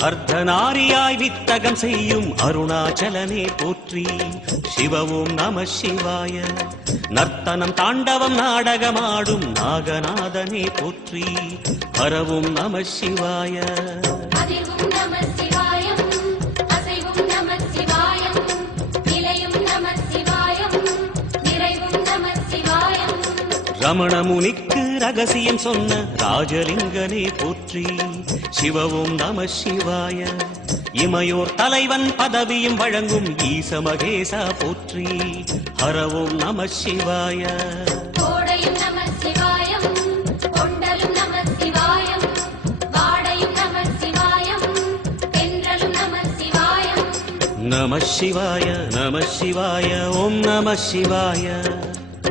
அர்த்தநாரியாய் வித்தகம் செய்யும் அருணாச்சலனே போற்றி. சிவவும் நம சிவாய. நர்த்தனம் தாண்டவம் நாடகமாடும் நாகநாதனே போற்றி. பரவும் நம சிவாய. ரமண முனிக்கு ரகசியம் சொன்ன ராஜலிங்கனே போற்றி. சிவவும் நம சிவாய. இமையோர் தலைவன் பதவியும் வழங்கும் ஈச மகேசா போற்றி. ஹரவும் நம சிவாய. நம சிவாய நம சிவாய ஓம் நம சிவாய.